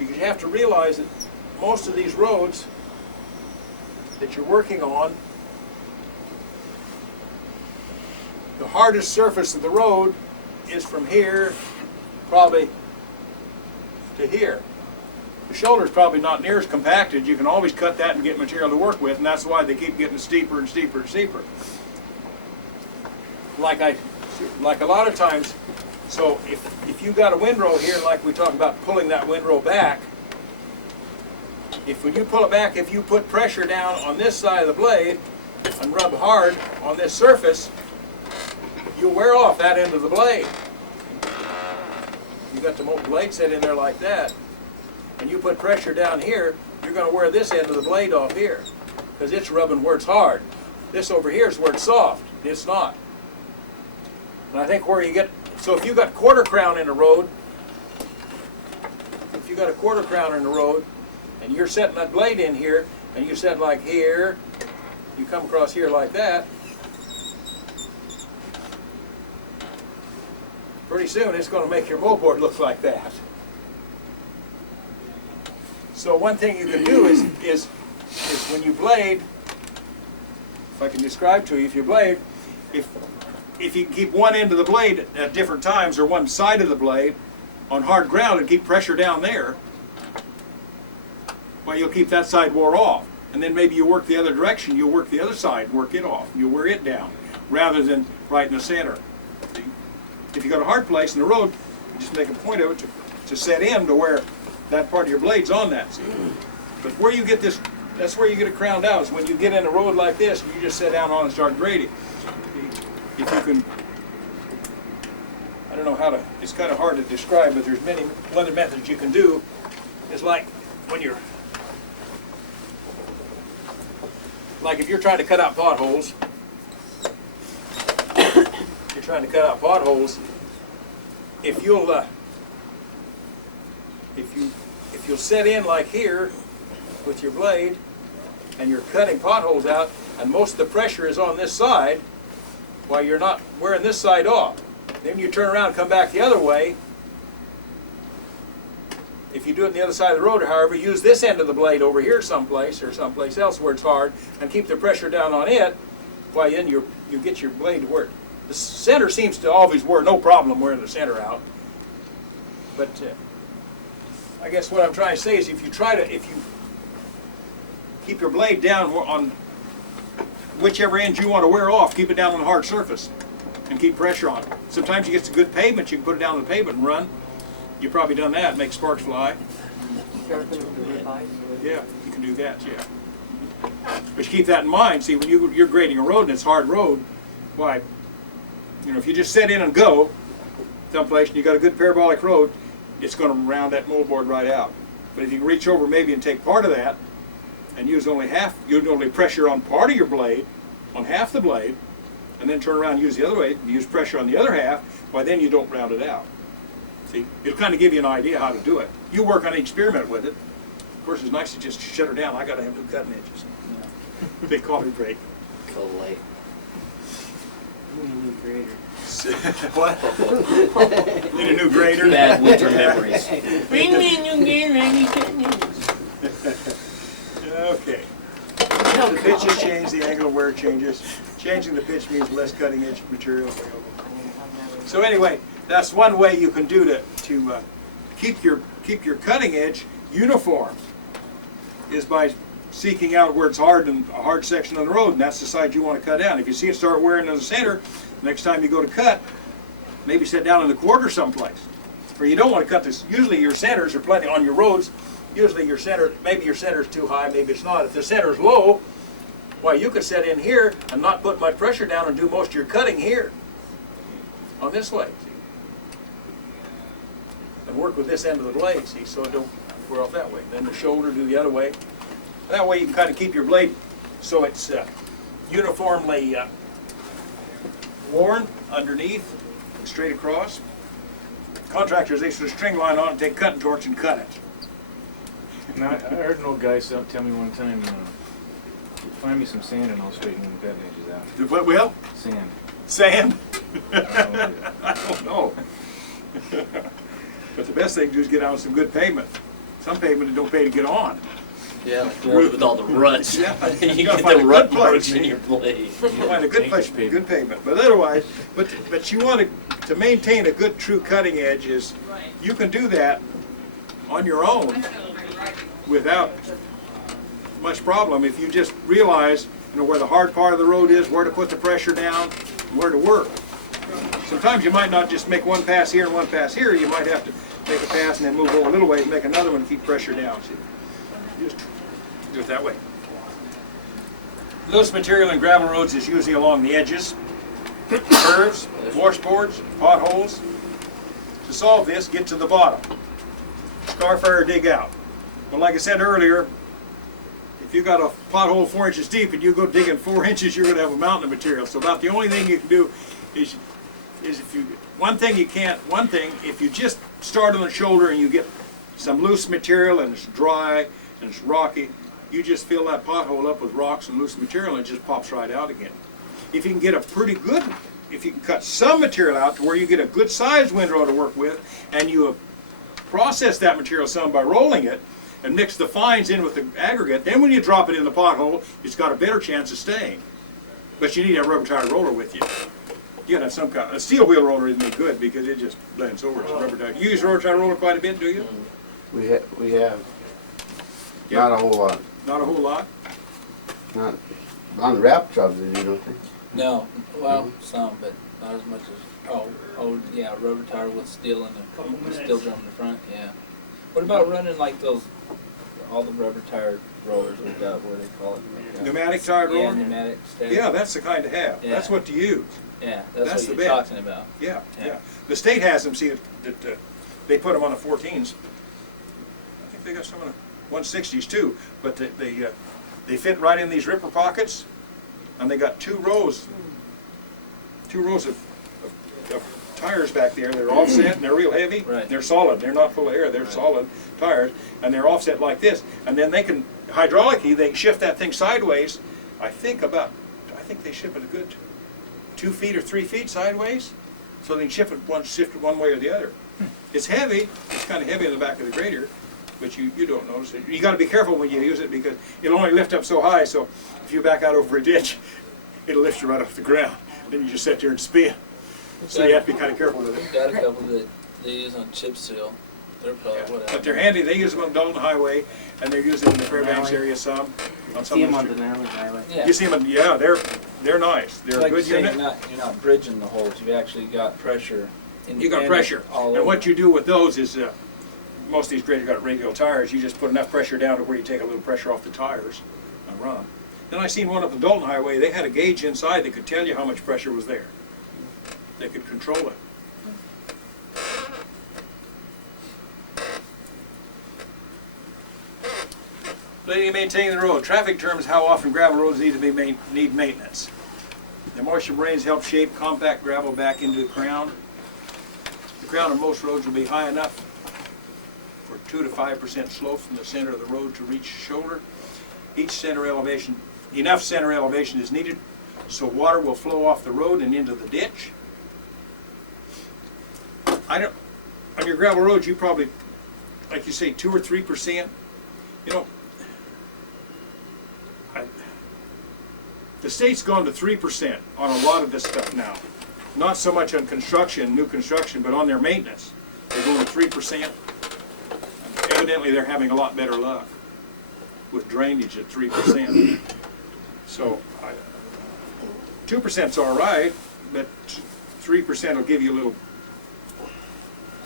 because you have to realize that most of these roads that you're working on, the hardest surface of the road is from here probably to here. The shoulder's probably not near as compacted. You can always cut that and get material to work with, and that's why they keep getting steeper and steeper and steeper. Like a lot of times, so if you've got a windrow here, like we talk about pulling that windrow back, if when you pull it back, if you put pressure down on this side of the blade and rub hard on this surface, you'll wear off that end of the blade. You got the blade set in there like that, and you put pressure down here, you're going to wear this end of the blade off here, because it's rubbing where it's hard. This over here is where it's soft. It's not. And I think where you get, so if you got quarter crown in the road, and you're setting that blade in here, and you set like here, you come across here like that, pretty soon it's going to make your moldboard look like that. So one thing you can do is when you blade, if I can describe to you, if you blade, if you keep one end of the blade at different times, or one side of the blade on hard ground and keep pressure down there, well, you'll keep that side wore off. And then maybe you work the other direction, you'll work the other side and work it off. You'll wear it down, rather than right in the center. If you got a hard place in the road, you just make a point of it to set in to where that part of your blade's on that. See? But where you get this, that's where you get it crowned out, is when you get in a road like this and you just sit down on and start grading. If you can, I don't know how to, it's kind of hard to describe, but there's many other methods you can do. It's like when you're, like if you're trying to cut out potholes, if you'll set in like here with your blade and you're cutting potholes out, and most of the pressure is on this side, while you're not wearing this side off. Then you turn around and come back the other way. If you do it on the other side of the road, however, use this end of the blade over here someplace or someplace else where it's hard, and keep the pressure down on it, while then you get your blade to work. The center seems to always wear no problem wearing the center out. But I guess what I'm trying to say is if you keep your blade down on whichever end you want to wear off, keep it down on a hard surface and keep pressure on it. Sometimes you get some good pavement, you can put it down on the pavement and run. You've probably done that, make sparks fly. Yeah, you can do that, yeah. But you keep that in mind. See, when you're grading a road and it's a hard road, why, you know, if you just set in and go someplace and you got a good parabolic road, it's going to round that moldboard right out. But if you can reach over maybe and take part of that and use only half, use only pressure on part of your blade, on half the blade, and then turn around and use the other way, use pressure on the other half, why then you don't round it out. See, it'll kind of give you an idea how to do it. You work on the experiment with it. Of course, it's nice to just shut her down. I gotta have new cutting edges. Big coffee break. Collate. What? Need a new grader? Bad winter memories. Bring me a new game, Randy. Okay. The pitch has changed, the angle of wear changes. Changing the pitch means less cutting edge material available. So anyway, that's one way you can do to keep your cutting edge uniform, is by seeking out where it's hard and a hard section on the road, and that's the side you want to cut down. If you see it start wearing in the center, next time you go to cut, maybe set down in the quarter someplace. Or you don't want to cut this. Usually your centers are plenty on your roads. Usually your center, maybe your center's too high, maybe it's not. If the center's low, why, you could set in here and not put much pressure down and do most of your cutting here on this way. See? And work with this end of the blade, see, so it don't wear off that way. Then the shoulder, do the other way. That way you can kind of keep your blade so it's uniformly worn underneath and straight across. Contractors, they put a string line on it, take a cutting torch and cut it. Now, I heard an old guy tell me one time, find me some sand and I'll straighten the cutting edges out. Do what, Will? Sand. Sand? I don't know. I don't know. But the best thing to do is get out some good pavement. Some pavement it don't pay to get on. Yeah, like the ones with all the ruts. Yeah. You You get gotta find the a rut good marks place. in your blade. You find a good place, Thank you, good pavement. But otherwise, but you want to maintain a good true cutting edge is, you can do that on your own without much problem if you just realize, where the hard part of the road is, where to put the pressure down, where to work. Sometimes you might not just make one pass here and one pass here. You might have to make a pass and then move over a little way and make another one to keep pressure down. See? Just do it that way. Loose material in gravel roads is usually along the edges, curves, washboards, potholes. To solve this, get to the bottom. Scarf or dig out. Well, like I said earlier, if you got a pothole 4 inches deep and you go digging 4 inches, you're going to have a mountain of material. So about the only thing you can do is if you just start on the shoulder and you get some loose material and it's dry and it's rocky, you just fill that pothole up with rocks and loose material and it just pops right out again. If you can get if you can cut some material out to where you get a good sized windrow to work with, and you process that material some by rolling it and mix the fines in with the aggregate, then when you drop it in the pothole, it's got a better chance of staying. But you need a rubber tire roller with you. You gotta have some kind. A steel wheel roller isn't any good because it just blends over. It's a rubber tire. You use rubber tire roller quite a bit, do you? We have not a whole lot. Not a whole lot. Not on the wrap jobs they do, don't they? No, well, some, but not as much as, oh, yeah, rubber tire with steel in the steel drum in the front, yeah. What about running like those, all the rubber tire rollers we've got, what do they call it? Pneumatic tire Yeah, roller? pneumatic stack. Yeah, that's the kind to have. Yeah. That's what to use. Yeah, that's that's the what you're best. talking about. Yeah, Yeah. yeah. The state has them, see, that they put them on the 14s. I think they got some on the 160s too, but they fit right in these ripper pockets, and they got two rows of tires back there. They're offset and they're real heavy. Right. They're solid. They're not full of air. They're solid tires, and they're offset like this. And then they can hydraulically they shift that thing sideways. I think they shift it a good 2 feet or 3 feet sideways, so they can shift it one way or the other. It's heavy. It's kind of heavy in the back of the grader, but you don't notice it. You got to be careful when you use it because it'll only lift up so high. So if you back out over a ditch, it'll lift you right off the ground. Then you just sit there and spin. So you have to be kind of careful with it. We've got a couple that they use on chip seal. They're probably Yeah. whatever. But they're handy. They use them on Dalton Highway, and they're using them in the Fairbanks area some. On some See of them the on streets. Denali Highway. Yeah. You see them, yeah, they're nice. They're Like a you good say, unit. you're not bridging the holes. You've actually got pressure. You got pressure, all and what over. you do with those is, most of these graders got radial tires. You just put enough pressure down to where you take a little pressure off the tires and run. Then I seen one up the Dalton Highway. They had a gauge inside that could tell you how much pressure was there. They could control it. Ability to maintain the road. Traffic terms how often gravel roads need maintenance. The moisture rains help shape compact gravel back into the crown. The crown of most roads will be high enough for 2 to 5% slope from the center of the road to reach shoulder. Enough center elevation is needed so water will flow off the road and into the ditch. On your gravel roads, you probably, like you say, 2 or 3%. You know, the state's gone to 3% on a lot of this stuff now. Not so much on construction, new construction, but on their maintenance. They're going to 3%. Evidently, they're having a lot better luck with drainage at 3%. So, 2%'s all right, but 3% will give you a little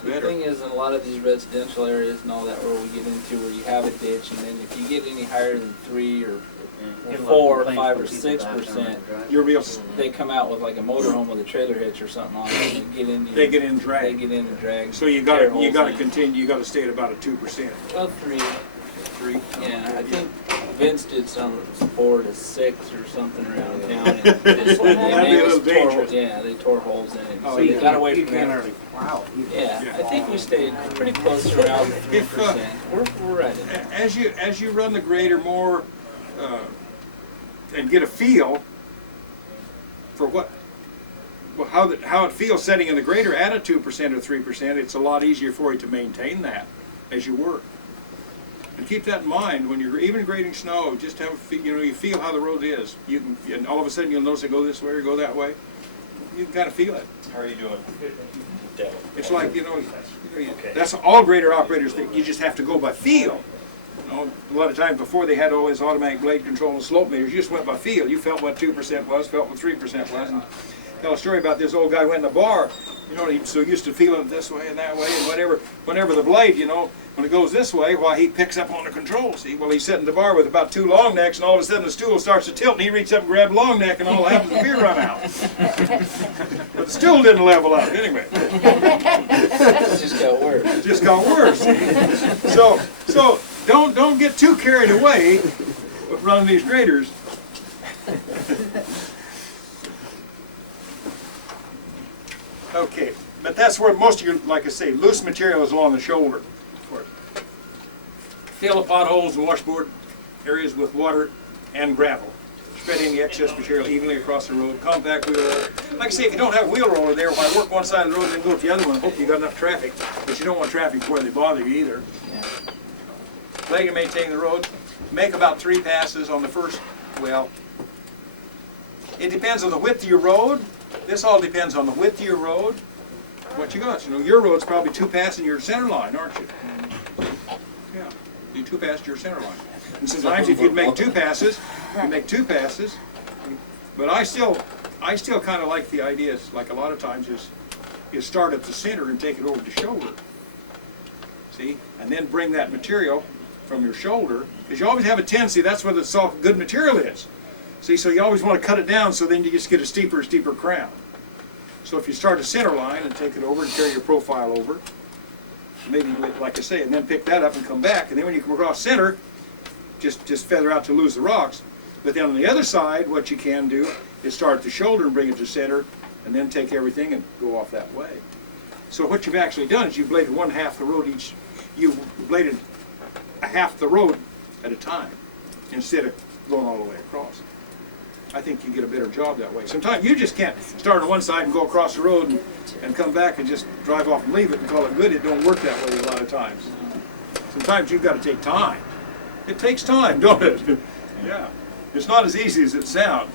The better. thing is, in a lot of these residential areas and all that, where we get into where you have a ditch, and then if you get any higher than 3 or Get a lot of 4, complaints 5 or from people back on 6%, the drive. You're real. they come out with like a motorhome with a trailer hitch or something on it, and They get in They drag. get in and drag. So you tear got holes to in. continue. You got to stay at about a 2%. Well, 3. 3. Yeah, I think Vince did some 4 to 6 or something around town. And That'd be a little dangerous. Yeah, they tore holes in it. Oh, So yeah. you got away You from can't that. hardly plow either. Yeah, Yeah. I think we stayed pretty close to around 3%. We're right in there. As you run the grader more and get a feel for how it feels setting in the grader at a 2% or 3%, it's a lot easier for you to maintain that as you work. And keep that in mind when you're even grading snow. Just have you feel how the road is. You can, and all of a sudden you'll notice it go this way or go that way. You can kind of feel it. How are you doing? It's like that's all grader operators that you just have to go by feel. You know, a lot of times before they had all this automatic blade control and slope meters, you just went by feel. You felt what 2% was, felt what 3% was. And tell a story about this old guy went in a bar. You know, he's so used to feeling it this way and that way, and whenever the blade, when it goes this way, why he picks up on the control. See, well, he's sitting in the bar with about 2 long necks, and all of a sudden the stool starts to tilt, and he reaches up and grabs the long neck, and all that happens is beer run out. But the stool didn't level up anyway. It just got worse. It just got worse. So don't get too carried away with running these graders. Okay, but that's where most of your, like I say, loose material is along the shoulder. Fill the potholes and washboard areas with water and gravel. Spreading the excess material evenly across the road. Compact wheel roller. Like I say, if you don't have a wheel roller there, why work one side of the road and then go to the other one? Hope you got enough traffic, but you don't want traffic where they bother you either. Yeah. Blade and maintain the road. Make about 3 passes on the first. Well, it depends on the width of your road. This all depends on the width of your road. What you got? Your road's probably 2 passes in your center line, aren't you? Yeah, you 2 passes to your center line. And sometimes if you'd make 2 passes, you make 2 passes. But I still kind of like the idea, like a lot of times, is start at the center and take it over to shoulder. See, and then bring that material from your shoulder, because you always have a tendency, that's where the soft, good material is. See, so you always want to cut it down so then you just get a steeper crown. So if you start a center line and take it over and carry your profile over, maybe, like I say, and then pick that up and come back, and then when you come across center, just feather out to lose the rocks. But then on the other side, what you can do is start at the shoulder and bring it to center, and then take everything and go off that way. So what you've actually done is you've bladed 1/2 the road each, you bladed a half the road at a time, instead of going all the way across. I think you get a better job that way. Sometimes you just can't start on one side and go across the road and come back and just drive off and leave it and call it good. It don't work that way a lot of times. Sometimes you've got to take time. It takes time, don't it? Yeah. It's not as easy as it sounds,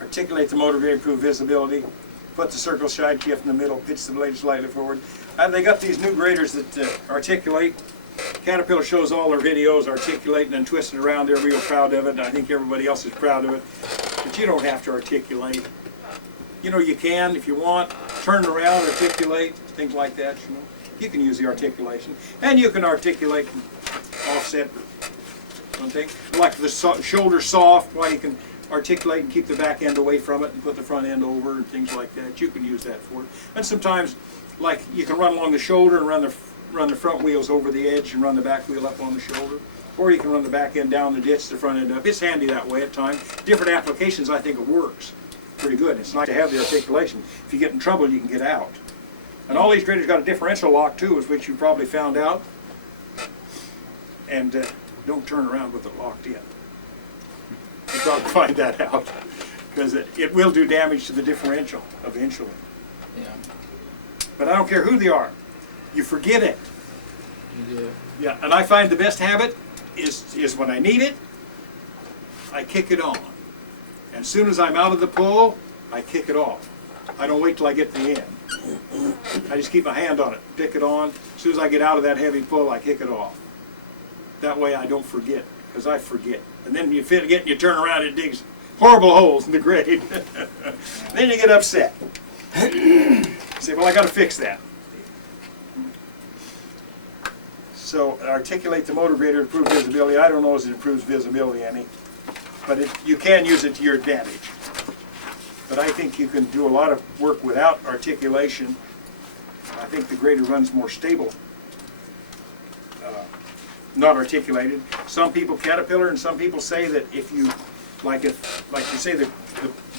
Articulate the motor grade, improve visibility. Put the circle side shift in the middle, pitch the blade slightly forward. And they got these new graders that articulate. Caterpillar shows all their videos articulating and twisting around. They're real proud of it, and I think everybody else is proud of it. But you don't have to articulate. You can, if you want, turn around, articulate, things like that, You can use the articulation. And you can articulate and offset something. Like the shoulder soft, why you can articulate and keep the back end away from it and put the front end over and things like that. You can use that for it. And sometimes, like, you can run along the shoulder and run the front wheels over the edge and run the back wheel up on the shoulder. Or you can run the back end down the ditch, the front end up. It's handy that way at times. Different applications, I think it works pretty good. It's nice to have the articulation. If you get in trouble, you can get out. And all these graders got a differential lock too, which you probably found out. And don't turn around with it locked in. You probably find that out, because it will do damage to the differential eventually. Yeah, But I don't care who they are. You forget it. you do. Yeah, and I find the best habit is when I need it, I kick it on. And as soon as I'm out of the pull, I kick it off. I don't wait till I get to the end. I just keep my hand on it, pick it on. As soon as I get out of that heavy pull, I kick it off. That way I don't forget, because I forget. And then you forget and you turn around, it digs horrible holes in the grade. Then you get upset. Say, well, I got to fix that. So articulate the motor grader to improve visibility. I don't know if it improves visibility any, but you can use it to your advantage. But I think you can do a lot of work without articulation. I think the grader runs more stable, not articulated. Some people Caterpillar, and some people say that if you, like you say that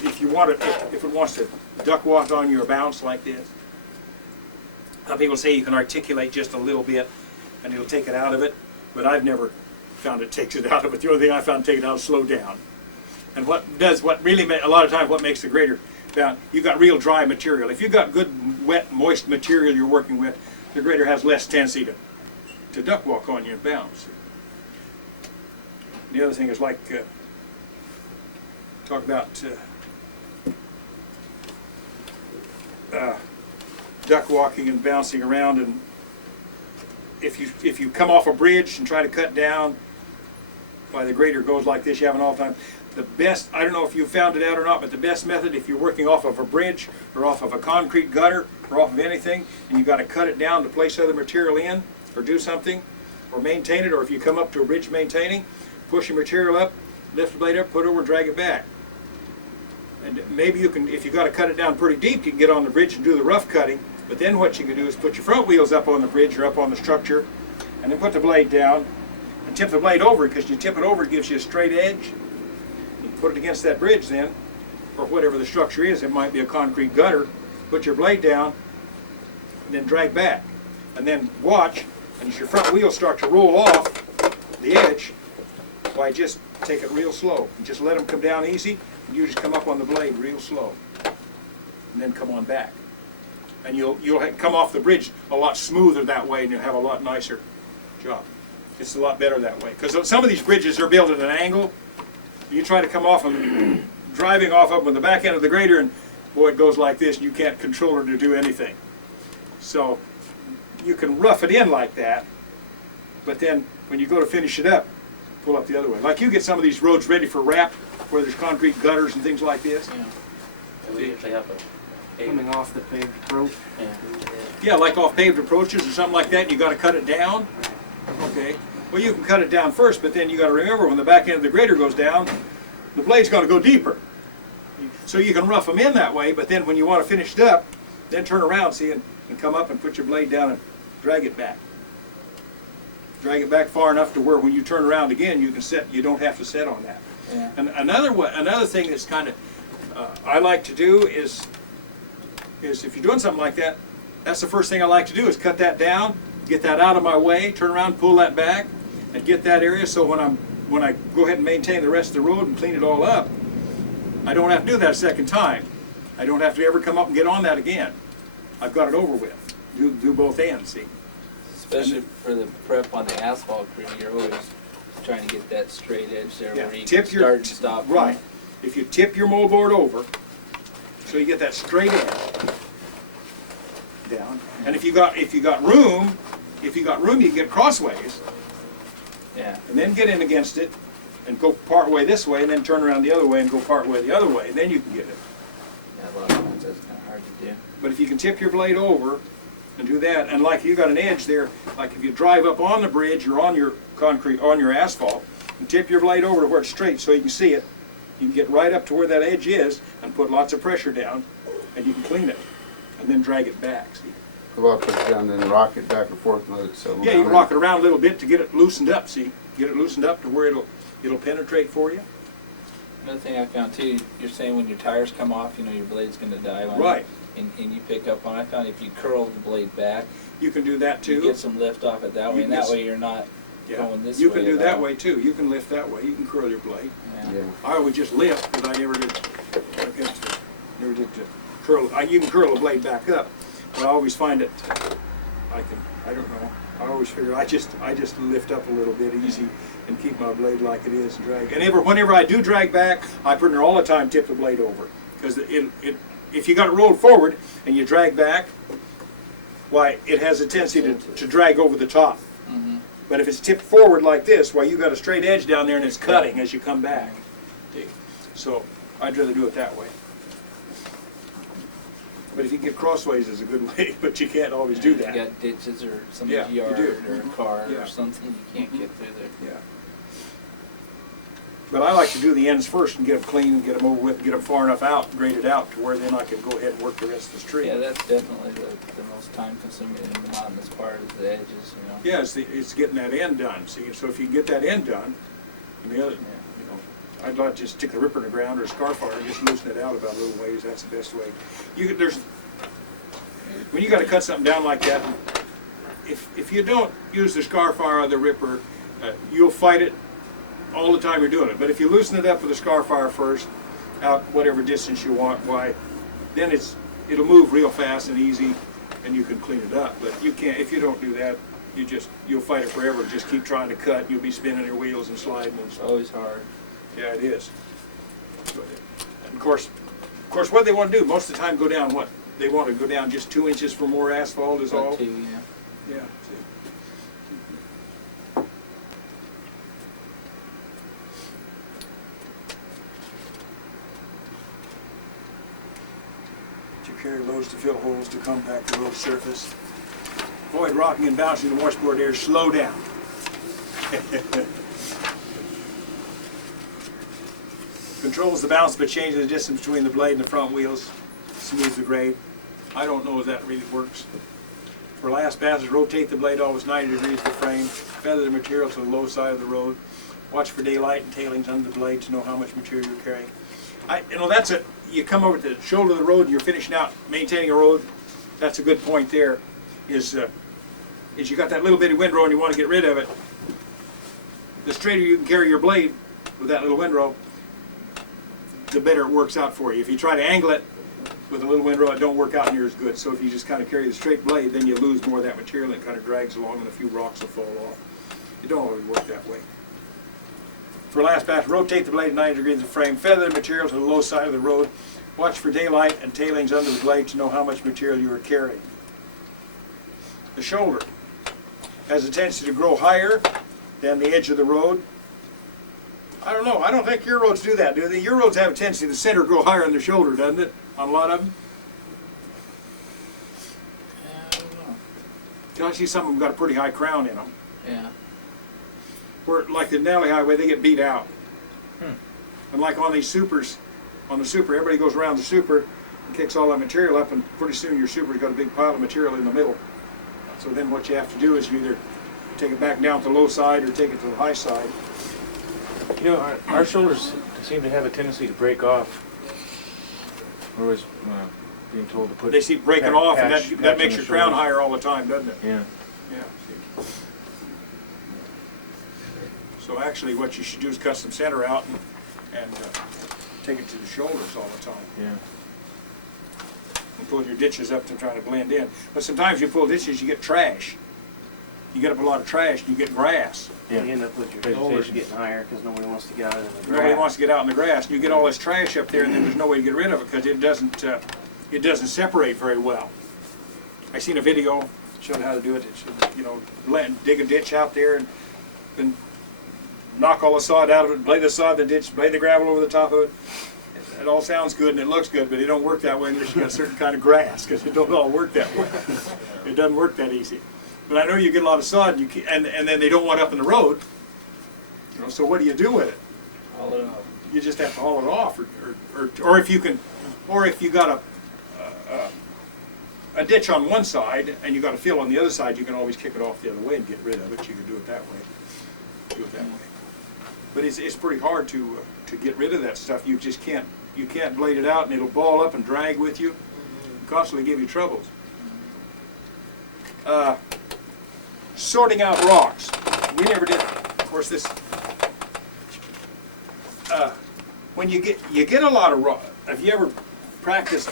if you want it, if it wants to duck walk on your bounce like this, some people say you can articulate just a little bit and it'll take it out of it, but I've never found it takes it out of it. The only thing I found take it out is slow down. And what really, a lot of times what makes the grader down, you've got real dry material. If you've got good, wet, moist material you're working with, the grader has less tendency to duck walk on you and bounce. The other thing is like, talk about duck walking and bouncing around, and if you come off a bridge and try to cut down, why the grader goes like this, you have an all time. The best, I don't know if you found it out or not, but the best method if you're working off of a bridge or off of a concrete gutter or off of anything, and you got to cut it down to place other material in or do something or maintain it, or if you come up to a bridge maintaining, push your material up, lift the blade up, put it over, drag it back. And maybe you can, if you got to cut it down pretty deep, you can get on the bridge and do the rough cutting. But then what you can do is put your front wheels up on the bridge or up on the structure, and then put the blade down and tip the blade over, because you tip it over, it gives you a straight edge. You put it against that bridge then, or whatever the structure is. It might be a concrete gutter. Put your blade down and then drag back. And then watch, and as your front wheels start to roll off the edge, why just take it real slow. And just let them come down easy, and you just come up on the blade real slow. And then come on back. And you'll come off the bridge a lot smoother that way, and you'll have a lot nicer job. It's a lot better that way. Because some of these bridges are built at an angle. You try to come off them, driving off of them with the back end of the grader, and boy, it goes like this, and you can't control it to do anything. So you can rough it in like that, but then when you go to finish it up, pull up the other way. Like you get some of these roads ready for wrap, where there's concrete gutters and things like this. Yeah. And we usually have a Coming off the paved road. Yeah, like off paved approaches or something like that, and you got to cut it down. Okay. Well, you can cut it down first, but then you got to remember when the back end of the grader goes down, the blade's going to go deeper. So you can rough them in that way, but then when you want to finish it up, then turn around, see, and come up and put your blade down and drag it back. Drag it back far enough to where when you turn around again, you can set. You don't have to set on that. Yeah. And another thing that's kind of I like to do is if you're doing something like that, that's the first thing I like to do is cut that down, get that out of my way, turn around, pull that back, and get that area so when I go ahead and maintain the rest of the road and clean it all up, I don't have to do that a second time. I don't have to ever come up and get on that again. I've got it over with. Do both ends, see. Especially for the prep on the asphalt crew, you're always trying to get that straight edge there Yeah, where you tip can your- start and stop. Right. If you tip your moldboard over, so you get that straight edge down. And if you got room, you can get crossways Yeah. and then get in against it and go part way this way and then turn around the other way and go part way the other way. Then you can get it. Yeah, a lot of times that's kind of hard to do. But if you can tip your blade over and do that, and like you got an edge there, like if you drive up on the bridge or on your concrete, on your asphalt, and tip your blade over to where it's straight so you can see it, you can get right up to where that edge is and put lots of pressure down, and you can clean it, and then drag it back, see? Go up, put it down, then rock it back and forth and let it settle down. Yeah, you can rock it around a little bit to get it loosened up, see? get it loosened up to where it'll penetrate for you. Another thing I found too, you're saying when your tires come off, you know your blade's gonna die on you. Right. And you pick up on, I found if you curl the blade back, You can do that you too. get some lift off it that You way, and can that s- way you're not Yeah. going this You way can do at that all. way too. You can lift that way. You can curl your blade. Yeah. Yeah. I always just lift, because I never did to curl. You can curl the blade back up, but I always find it, I don't know. I always figure I just lift up a little bit easy and keep my blade like it is and drag. And whenever I do drag back, I pretty near all the time tip the blade over, because if you got it rolled forward and you drag back, why, it has a tendency to drag over the top. Mm-hmm. But if it's tipped forward like this, why, you got a straight edge down there and it's cutting as you come back. See? So I'd rather do it that way. But if you get crossways is a good way, but you can't always do You that. got ditches or Yeah, somebody's you yard do. or a car Yeah. or something, you can't get through there. Yeah. But I like to do the ends first and get them clean and get them over with, and get them far enough out, graded out, to where then I can go ahead and work the rest of the street. Yeah, that's definitely the most time consuming and monotonous part is the edges, you know. Yeah, it's getting that end done, see, so if you can get that end done, and the other, I'd like to just stick the ripper in the ground or a scar fire and just loosen it out about a little ways, that's the best way. When you gotta cut something down like that, if you don't use the scar fire or the ripper, you'll fight it all the time you're doing it. But if you loosen it up with a scar fire first, out whatever distance you want, why, then it'll move real fast and easy, and you can clean it up. But you can't, if you don't do that, you'll fight it forever. Just keep trying to cut, and you'll be spinning your wheels and sliding and It's stuff. always hard. Yeah, it is. And of course, what they want to do most of the time, go down what? They want to go down just 2 inches for more asphalt is all. Too, yeah. Yeah. See. To carry loads to fill holes to compact the road surface. Avoid rocking and bouncing the washboard air. Slow down. Controls the balance by changing the distance between the blade and the front wheels. Smooths the grade. I don't know if that really works. For last passes, rotate the blade always 90 degrees to the frame. Feather the material to the low side of the road. Watch for daylight and tailings under the blade to know how much material you're carrying. That's it. You come over to the shoulder of the road and you're finishing out maintaining a road. That's a good point there. Is you got that little bitty windrow and you want to get rid of it. The straighter you can carry your blade with that little windrow, the better it works out for you. If you try to angle it with a little windrow, it don't work out near as good. So if you just kind of carry the straight blade, then you lose more of that material and it kind of drags along and a few rocks will fall off. It don't always work that way. For last pass, rotate the blade 90 degrees of the frame, feather the material to the low side of the road, watch for daylight and tailings under the blade to know how much material you are carrying. The shoulder has a tendency to grow higher than the edge of the road. I don't know, I don't think your roads do that, do they? Your roads have a tendency to the center grow higher than the shoulder, doesn't it, on a lot of them? Yeah, I don't know. 'Cause I see some of them got a pretty high crown in them. Yeah. Where, like the Nally Highway, they get beat out. And like on these supers, on the super, everybody goes around the super and kicks all that material up, and pretty soon your super's got a big pile of material in the middle. So then what you have to do is you either take it back down to the low side or take it to the high side. You know, our shoulders seem to have a tendency to break off. We're always being told to put. They see breaking patch- off, and patch that makes on your the crown shoulders. higher all the time, doesn't it? Yeah. Yeah. So actually, what you should do is cut some center out and take it to the shoulders all the time. Yeah. And pull your ditches up to try to blend in. But sometimes you pull ditches, you get trash. You get up a lot of trash and you get grass. Yeah. You end up with your Vegetation. shoulders getting higher because nobody wants to get out in the grass. Nobody wants to get out in the grass, and you get all this trash up there, and then there's no way to get rid of it because it doesn't separate very well. I seen a video showed how to do it. It should, dig a ditch out there and then knock all the sod out of it, blade the sod in the ditch, blade the gravel over the top of it. It all sounds good and it looks good, but it don't work that way unless you got a certain kind of grass, because it don't all work that way. It doesn't work that easy. But I know you get a lot of sod, and then they don't want it up in the road. So what do you do with it? Haul it off. You just have to haul it off, or if you can, or if you got a ditch on one side and you got a field on the other side, you can always kick it off the other way and get rid of it. You can do it that way. do it that way. But it's pretty hard to get rid of that stuff. You just can't blade it out and it'll ball up and drag with you, and constantly give you troubles. Sorting out rocks. We never did. Of course, this. When you get a lot of rock. Have you ever practiced?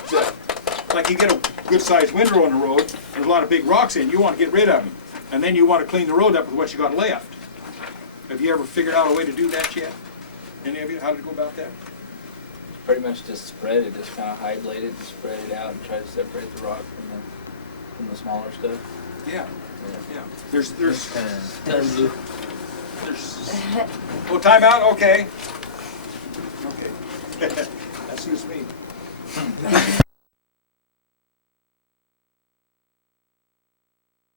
Like you get a good-sized windrow on the road. There's a lot of big rocks in. You want to get rid of them, and then you want to clean the road up with what you got left. Have you ever figured out a way to do that yet? Any of you? How to go about that? Pretty much just spread it, just kind of high blade it and spread it out and try to separate the rock from the smaller stuff. Yeah. Yeah. There's. Oh, time out. Okay. Okay. That suits me.